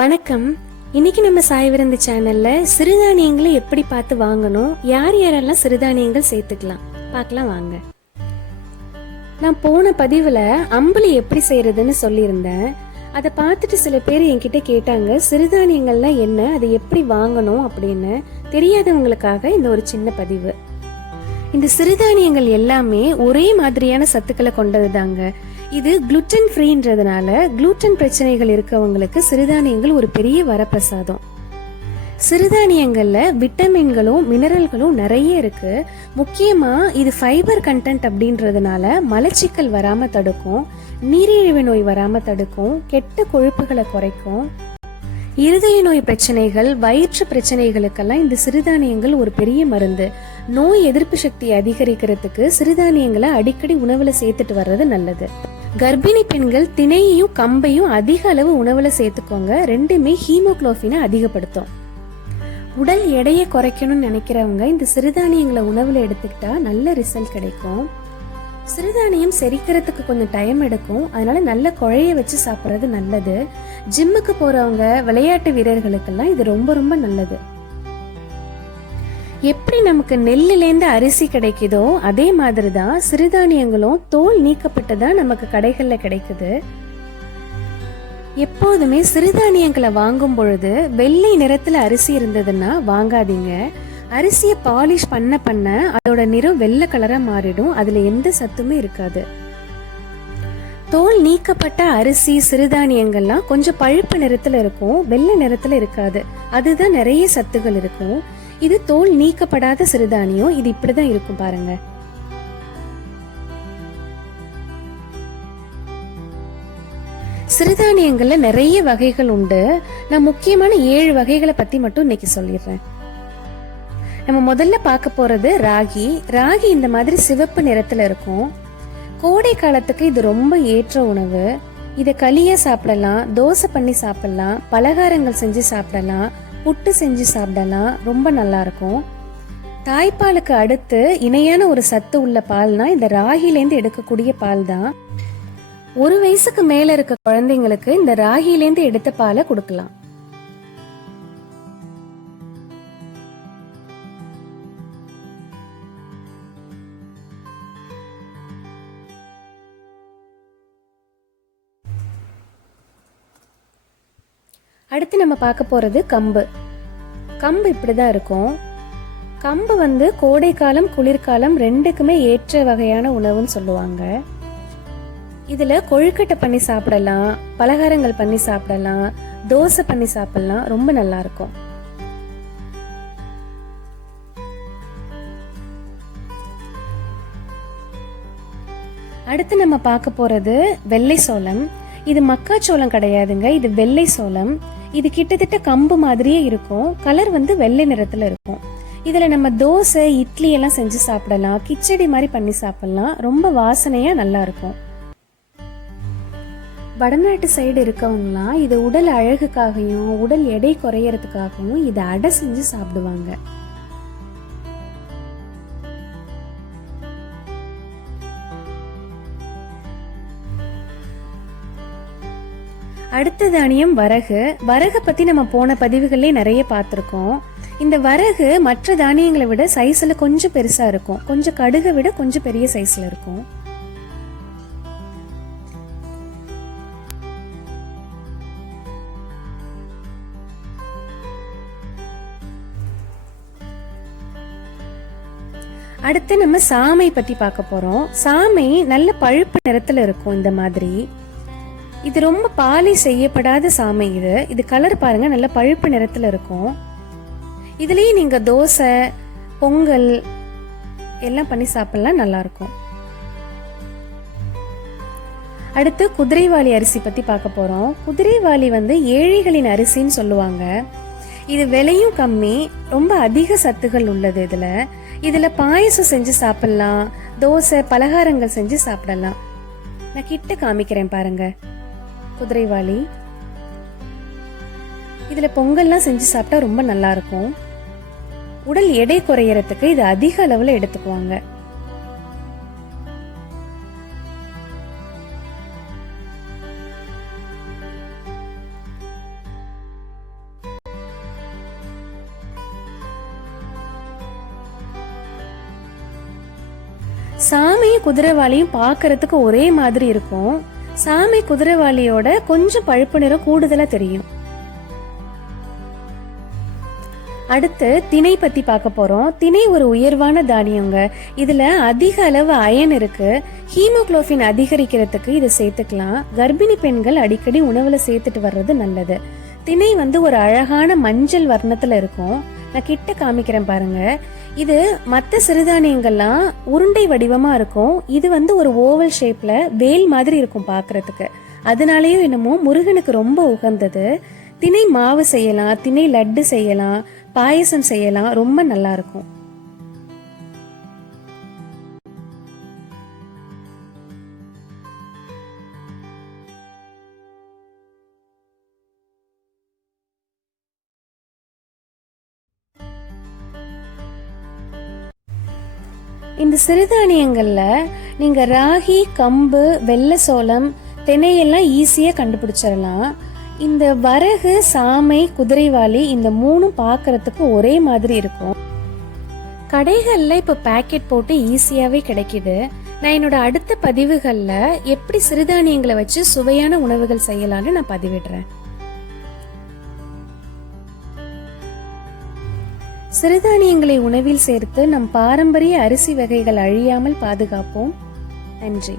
வணக்கம். இன்னைக்கு நம்ம சாய் விருந்து சேனல்ல சிறுதானியங்களை எப்படி பார்த்து வாங்கணும், யார் யாரெல்லாம் சிறுதானியங்கள் சேர்த்துக்கலாம் பார்க்கலாம் வாங்க. நான் போன பதிவுல அம்பலி எப்படி செய்யறதுன்னு சொல்லியிருந்தேன். அதை பார்த்துட்டு சில பேர் என்கிட்ட கேட்டாங்க, சிறுதானியங்கள்லாம் என்ன, அதை எப்படி வாங்கணும் அப்படின்னு. தெரியாதவங்களுக்காக இந்த ஒரு சின்ன பதிவு. இந்த சிறுதானியங்கள் எல்லாமே ஒரே மாதிரியான சத்துக்களை கொண்டது தாங்க. இது குளுட்டன் ஃப்ரீன்றதுனால குளுட்டன் பிரச்சனைகள் இருக்கவங்களுக்கு சிறுதானியங்கள் ஒரு பெரிய வரப்பிரசாதம். சிறுதானியங்கள்ல விட்டமின்களும் மினரல்களும் நிறைய இருக்கு. முக்கியமா இது ஃபைபர் கண்டென்ட் அப்படின்றதுனால மலச்சிக்கல் வராம தடுக்கும், நீரிழிவு நோய் வராம தடுக்கும், கெட்ட கொழுப்புகளை குறைக்கும், இருதய நோய் பிரச்சனைகள், வயிற்று பிரச்சனைகளுக்கெல்லாம் இந்த சிறுதானியங்கள் ஒரு பெரிய மருந்து. நோய் எதிர்ப்பு சக்தியை அதிகரிக்கிறதுக்கு சிறுதானியங்களை அடிக்கடி உணவுல சேர்த்துட்டு வர்றது நல்லது. கர்ப்பிணி பெண்கள் திணையையும் கம்பையும் அதிக அளவு உணவுல சேர்த்துக்கோங்க. ரெண்டுமே ஹீமோகுளோபினை அதிகப்படுத்தும். உடல் எடையை குறைக்கணும்னு நினைக்கிறவங்க இந்த சிறுதானியங்களை உணவுல எடுத்துக்கிட்டா நல்ல ரிசல்ட் கிடைக்கும். சிறுதானியம் செரிக்கிறதுக்கு கொஞ்சம் டைம் எடுக்கும், அதனால நல்ல குழைய வச்சு சாப்பிட்றது நல்லது. ஜிம்முக்கு போறவங்க, விளையாட்டு வீரர்களுக்கெல்லாம் இது ரொம்ப ரொம்ப நல்லது. எப்படி நமக்கு நெல்லிலேந்து அரிசி கிடைக்குதோ அதே மாதிரிதான் சிறுதானியங்களும் தோல் நீக்கப்பட்டுதான் நமக்கு கடைகள்ல கிடைக்குது. எப்போதுமே சிறுதானியங்களை வாங்கும் பொழுது வெள்ளை நிறத்துல அரிசி இருந்ததுன்னா வாங்காதீங்க. அரிசியை பாலிஷ் பண்ண பண்ண அதோட நிறம் வெள்ளை கலரா மாறிடும், அதுல எந்த சத்துமே இருக்காது. தோல் நீக்கப்பட்ட அரிசி சிறுதானியங்கள்லாம் கொஞ்சம் பழுப்பு நிறத்துல இருக்கும், வெள்ளை நிறத்துல இருக்காது. அதுதான் நிறைய சத்துகள் இருக்கும். இது தோல் நீக்கப்படாத சிறுதானியம். இது இப்படிதான் இருக்கும் பாருங்க. சிறுதானியங்கள்ல நிறைய வகைகள் உண்டு. நான் முக்கியமான 7 வகைகளை பத்தி மட்டும் இன்னைக்கு சொல்லிடுறேன். நம்ம முதல்ல பார்க்க போறது ராகி. ராகி இந்த மாதிரி சிவப்பு நிறத்துல இருக்கும். கோடை காலத்துக்கு இது ரொம்ப ஏற்ற உணவு. இதை களியா சாப்பிடலாம், தோசை பண்ணி சாப்பிடலாம், பலகாரங்கள் செஞ்சு சாப்பிடலாம், புட்டு செஞ்சு சாப்பிடலாம். ரொம்ப நல்லா இருக்கும். தாய்ப்பாலுக்கு அடுத்து இணையான ஒரு சத்து உள்ள பால்னா இந்த ராகிலேந்து எடுக்கக்கூடிய பால் தான். 1 வயசுக்கு மேல இருக்க குழந்தைங்களுக்கு இந்த ராகிலேந்து எடுத்த பாலை கொடுக்கலாம். அடுத்து நம்ம பார்க்க போறது கம்பு. கம்பு இப்படிதான் இருக்கும். கம்பு கோடை காலம் குளிர்காலம் ரெண்டுக்குமே ஏற்ற வகையான உணவுன்னு சொல்லுவாங்க. இதுல கொழுக்கட்டை பண்ணி சாப்பிடலாம், பலகாரங்கள் பண்ணி சாப்பிடலாம், தோசை பண்ணி சாப்பிடலாம். ரொம்ப நல்லா இருக்கும். அடுத்து நம்ம பார்க்க போறது வெள்ளை சோளம். இது மக்காச்சோளம் கிடையாதுங்க, இது வெள்ளை சோளம். இது கிட்டத்தட்ட கம்பு மாதிரியே இருக்கும். கலர் வெள்ளை நிறத்துல இருக்கும். இதுல நம்ம தோசை, இட்லி எல்லாம் செஞ்சு சாப்பிடலாம், கிச்சடி மாதிரி பண்ணி சாப்பிடலாம். ரொம்ப வாசனையா நல்லா இருக்கும். வடநாட்டு சைடு இருக்கவங்கலாம் இது உடல் அழகுக்காகவும் உடல் எடை குறையறதுக்காகவும் இதை அடை செஞ்சு சாப்பிடுவாங்க. அடுத்த தானியம் வரகு. வரகு பத்தி நம்ம போன பதிவுகளே நிறைய பார்த்திருக்கோம். இந்த வரகு மற்ற தானியங்களை விட சைஸ்ல கொஞ்சம் பெருசா இருக்கும், கொஞ்சம் கடுகை விட கொஞ்சம் பெரிய சைஸ்ல இருக்கும். அடுத்து நம்ம சாமை பத்தி பார்க்க போறோம். சாமை நல்ல பழுப்பு நிறத்துல இருக்கும் இந்த மாதிரி. இது ரொம்ப பாலிஷ் செய்யப்படாத சாமை. இது கலர் பாருங்க, நல்ல பழுப்பு நிறத்துல இருக்கும். இதுலயே நீங்க தோசை, பொங்கல் எல்லாம் பண்ணி சாப்பிடலாம், நல்லா இருக்கும். அடுத்து குதிரைவாலி அரிசி பத்தி பார்க்க போறோம். குதிரைவாலி ஏழைகளின் அரிசின்னு சொல்லுவாங்க. இது விலையும் கம்மி, ரொம்ப அதிக சத்துகள் உள்ளது. இதுல பாயசம் செஞ்சு சாப்பிடலாம், தோசை பலகாரங்கள் செஞ்சு சாப்பிடலாம். நான் கிட்ட காமிக்கிறேன் பாருங்க. குதிரைவாலி இதுல பொங்கல்லாம் செஞ்சு சாப்பிட்டா ரொம்ப நல்லா இருக்கும். உடல் எடை குறையறதுக்கு இது அதிக அளவுல எடுத்துக்குவாங்க. சாமையும் குதிரைவாளியும் பார்க்கறதுக்கு ஒரே மாதிரி இருக்கும். சாமை குதிரைவாளியோட கொஞ்சம் பழுப்பு நிறம் கூடுதலா தெரியும். அடுத்து திணை பத்தி பார்க்க போறோம். திணை ஒரு உயர்வான தானியங்க. இதுல அதிக அளவு அயன் இருக்கு. ஹீமோகுளோபின் அதிகரிக்கிறதுக்கு இதை சேர்த்துக்கலாம். கர்ப்பிணி பெண்கள் அடிக்கடி உணவுல சேர்த்துட்டு வர்றது நல்லது. திணை ஒரு அழகான மஞ்சள் வர்ணத்துல இருக்கும். நான் கிட்ட காமிக்கிறேன் பாருங்க. இது மற்ற சிறுதானியங்கள்லாம் உருண்டை வடிவமா இருக்கும். இது ஒரு ஓவல் ஷேப்ல வேல் மாதிரி இருக்கும் பாக்குறதுக்கு. அதனாலயும் என்னமோ முருகனுக்கு ரொம்ப உகந்தது. திணை மாவு செய்யலாம், திணை லட்டு செய்யலாம், பாயசம் செய்யலாம். ரொம்ப நல்லா இருக்கும். இந்த சிறுதானியங்கள்ல நீங்க ராகி, கம்பு, வெள்ளை சோளம், திணையெல்லாம் ஈஸியா கண்டுபிடிச்சிடலாம். இந்த வரகு, சாமை, குதிரைவாளி இந்த மூணும் பார்க்கறதுக்கு ஒரே மாதிரி இருக்கும். கடைகள்ல இப்ப பேக்கெட் போட்டு ஈஸியாவே கிடைக்குது. நான் என்னோட அடுத்த பதிவுகள்ல எப்படி சிறுதானியங்களை வச்சு சுவையான உணவுகள் செய்யலாம்னு நான் பதிவிடுறேன். சிறுதானியங்களை உணவில் சேர்த்து நம் பாரம்பரிய அரிசி வகைகள் அழியாமல் பாதுகாப்போம். நன்றி.